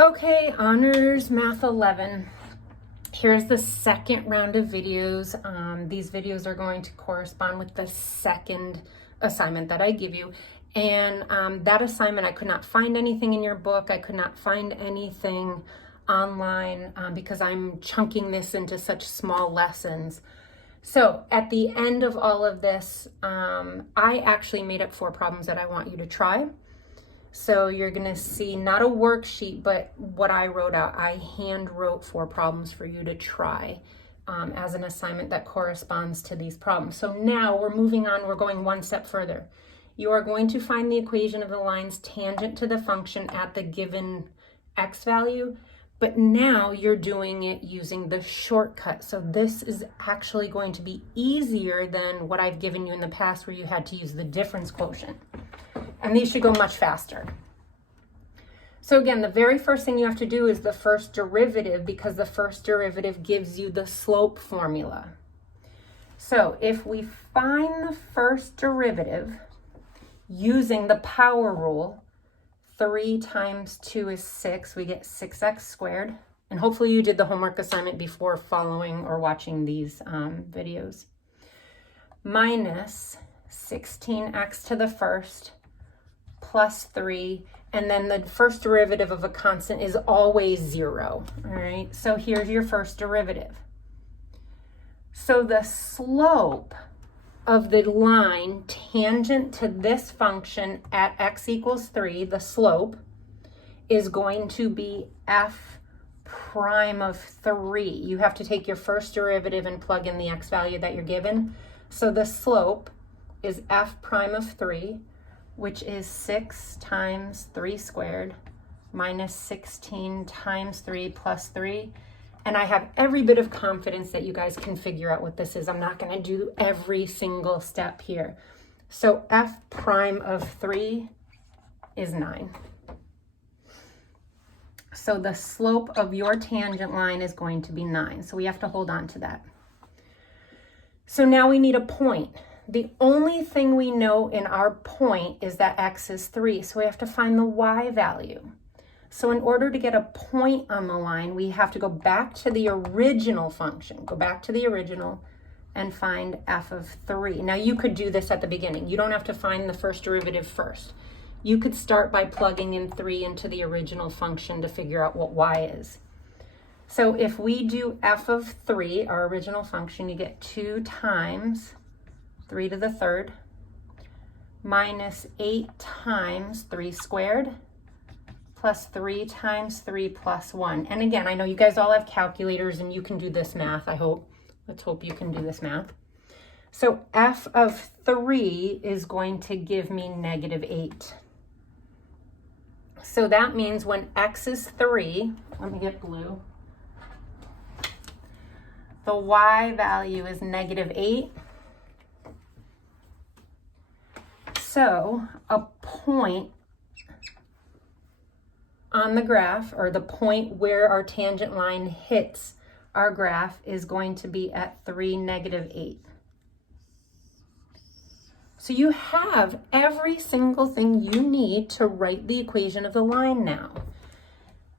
Okay, Honors Math 11. Here's the second round of videos. These videos are going to correspond with the second assignment that I give you. And that assignment, I could not find anything in your book. I could not find anything online because I'm chunking this into such small lessons. So at the end of all of this, I actually made up 4 problems that I want you to try. So you're going to see not a worksheet, but what I wrote out. I hand wrote 4 problems for you to try as an assignment that corresponds to these problems. So now we're moving on. We're going one step further. You are going to find the equation of the lines tangent to the function at the given x value. But now you're doing it using the shortcut. So this is actually going to be easier than what I've given you in the past where you had to use the difference quotient. And these should go much faster. So again, the very first thing you have to do is the first derivative, because the first derivative gives you the slope formula. So if we find the first derivative using the power rule, 3 times 2 is 6, we get 6x squared. And hopefully you did the homework assignment before following or watching these videos. Minus 16x to the first plus 3, and then the first derivative of a constant is always 0. All right, so here's your first derivative. So the slope of the line tangent to this function at x equals 3, the slope, is going to be f prime of 3. You have to take your first derivative and plug in the x value that you're given. So the slope is f prime of 3, which is 6 times 3 squared minus 16 times 3 plus 3. And I have every bit of confidence that you guys can figure out what this is. I'm not going to do every single step here. So f prime of 3 is 9. So the slope of your tangent line is going to be 9. So we have to hold on to that. So now we need a point. The only thing we know in our point is that x is 3, so we have to find the y value. So in order to get a point on the line, we have to go back to the original function, go back to the original and find f of 3. Now you could do this at the beginning. You don't have to find the first derivative first. You could start by plugging in 3 into the original function to figure out what y is. So if we do f of 3, our original function, you get 2 times 3 to the third minus 8 times 3 squared plus 3 times 3 plus 1. And again, I know you guys all have calculators and you can do this math, I hope. Let's hope you can do this math. So f of 3 is going to give me negative 8. So that means when x is 3, let me get blue, the y value is negative 8. So a point on the graph, or the point where our tangent line hits our graph, is going to be at 3, negative 8. So you have every single thing you need to write the equation of the line now.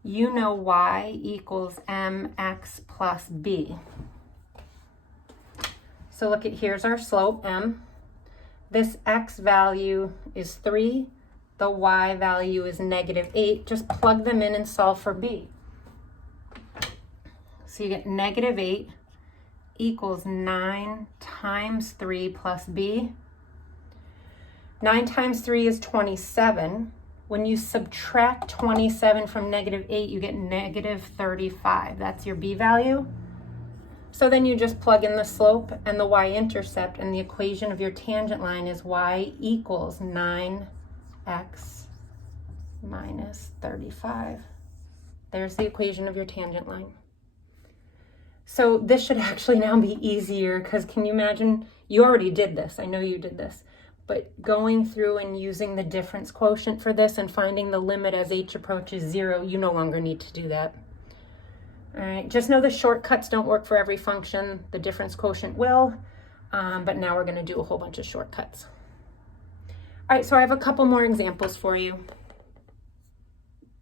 You know y equals mx plus b. So look at, here's our slope, m. This x value is 3. The y value is negative 8. Just plug them in and solve for b. So you get negative 8 equals 9 times 3 plus b. 9 times 3 is 27. When you subtract 27 from negative 8, you get negative 35. That's your b value. So then you just plug in the slope and the y-intercept, and the equation of your tangent line is y equals 9x minus 35. There's the equation of your tangent line. So this should actually now be easier, because can you imagine, you already did this, I know you did this, but going through and using the difference quotient for this and finding the limit as h approaches 0, you no longer need to do that. All right, just know the shortcuts don't work for every function. The difference quotient will, but now we're going to do a whole bunch of shortcuts. All right, so I have a couple more examples for you.